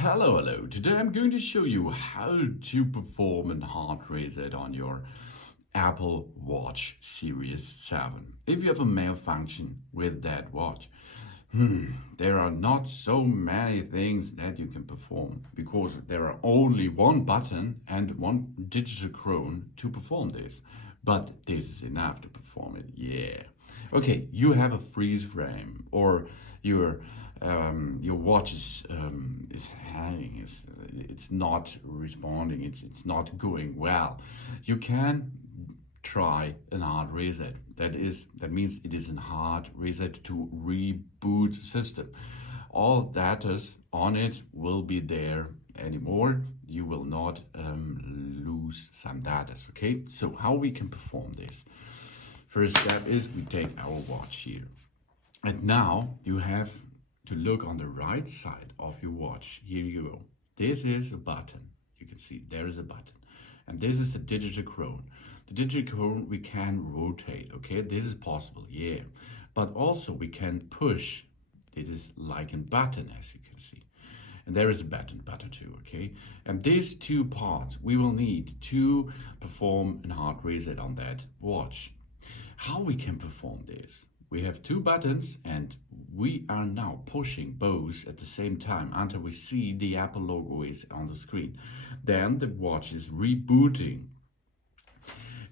Hello. Today I'm going to show you how to perform a hard reset on your Apple Watch Series 7. If you have a malfunction with that watch, there are not so many things that you can perform because there are only one button and one digital crown to perform this. But this is enough to perform it, yeah. Okay, you have a freeze frame or your watch is hanging, it's not responding, it's not going well. You can try a hard reset. That means it is a hard reset to reboot the system. All data on it will be there anymore. You will not lose some data. Okay, so how we can perform this? First step is we take our watch here, and now you have to look on the right side of your watch. Here you go. This is a button. You can see there is a button. And this is the digital crown. The digital crown we can rotate, okay? This is possible, yeah. But also we can push. It is like a button, as you can see. And there is a button too, okay? And these two parts we will need to perform a hard reset on that watch. How we can perform this? We have two buttons and we are now pushing both at the same time until we see the Apple logo is on the screen. Then the watch is rebooting.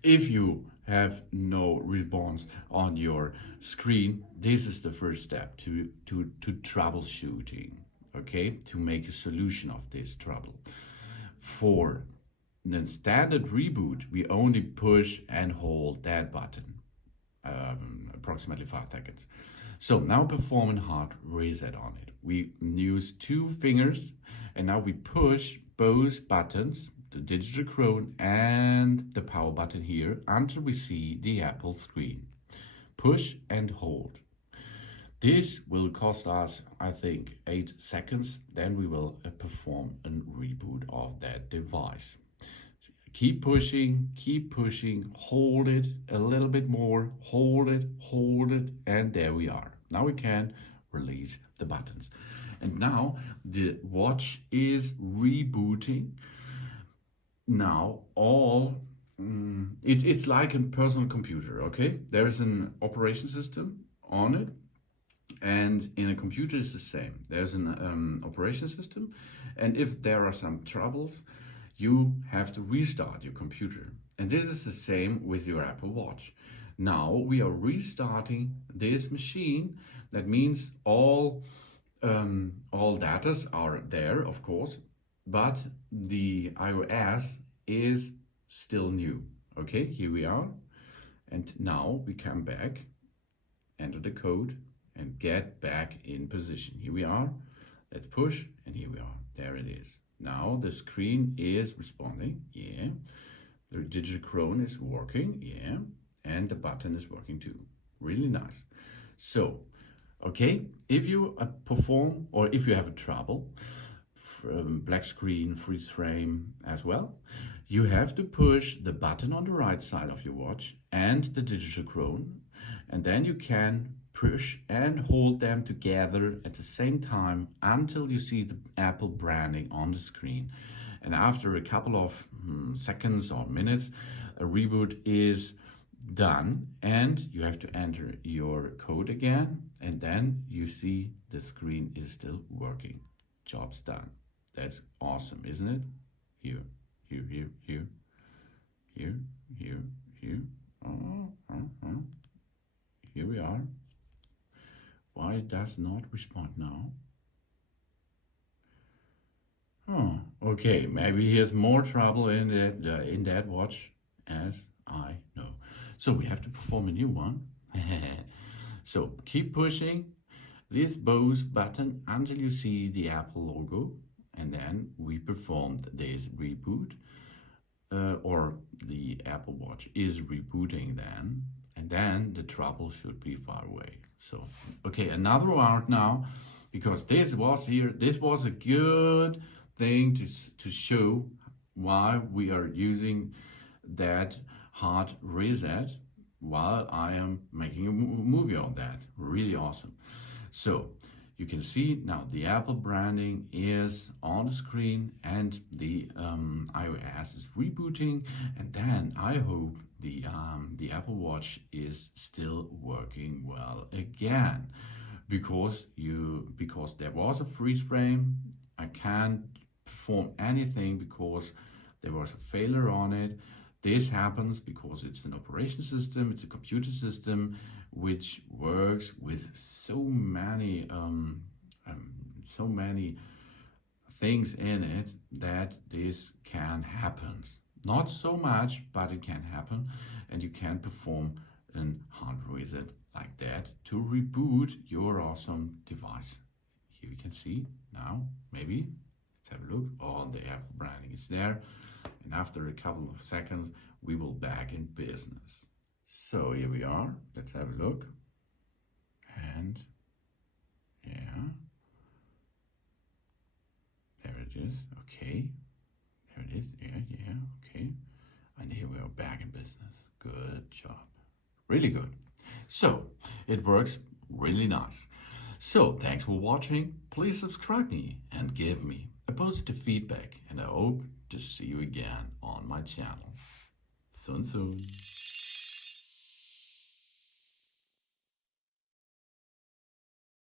If you have no response on your screen, this is the first step to troubleshooting, okay? To make a solution of this trouble. For the standard reboot, we only push and hold that button. Approximately 5 seconds. So now perform a hard reset on it. We use 2 fingers and now we push both buttons, the digital crown and the power button here, until we see the Apple screen. Push and hold. This will cost us, I think, 8 seconds. Then we will perform a reboot of that device. Keep pushing, hold it a little bit more, hold it, and there we are. Now we can release the buttons. And now the watch is rebooting. Now it's like a personal computer, okay? There's an operation system on it, and in a computer it's the same. There's an operation system, and if there are some troubles, you have to restart your computer. And this is the same with your Apple Watch. Now we are restarting this machine. That means all data are there, of course, but the iOS is still new. Okay, here we are. And now we come back, enter the code, and get back in position. Here we are. Let's push, and here we are. There it is. Now the screen is responding, yeah. The digital crown is working, yeah. And the button is working too. Really nice. So, okay, if you perform or if you have a trouble, black screen, freeze frame as well, you have to push the button on the right side of your watch and the digital crown, and then you can push and hold them together at the same time until you see the Apple branding on the screen. And after a couple of seconds or minutes, a reboot is done and you have to enter your code again, and then you see the screen is still working. Job's done. That's awesome, isn't it? Here. Here we are. Why it does not respond now? Oh, okay, maybe he has more trouble in that watch, as I know. So we have to perform a new one. So keep pushing this both button until you see the Apple logo, and then we performed this reboot, or the Apple Watch is rebooting then, and then the trouble should be far away. So, okay, another round now, because this was a good thing to show why we are using that hard reset while I am making a movie on that. Really awesome. So you can see now the Apple branding is on the screen and the iOS is rebooting, and then I hope the Apple Watch is still working well again, because there was a freeze frame. I can't perform anything because there was a failure on it. This happens because it's an operation system, it's a computer system which works with so many things in it that this can happen. Not so much, but it can happen, and you can perform a hard reset like that to reboot your awesome device. Here we can see now, maybe, let's have a look. Oh, the Apple branding is there. And after a couple of seconds, we will back in business. So here we are. Let's have a look. And yeah, there it is. Okay, there it is. Yeah, okay. And here we are back in business. Good job. Really good. So it works really nice. So thanks for watching. Please subscribe me and give me a positive feedback, and I hope to see you again on my channel soon.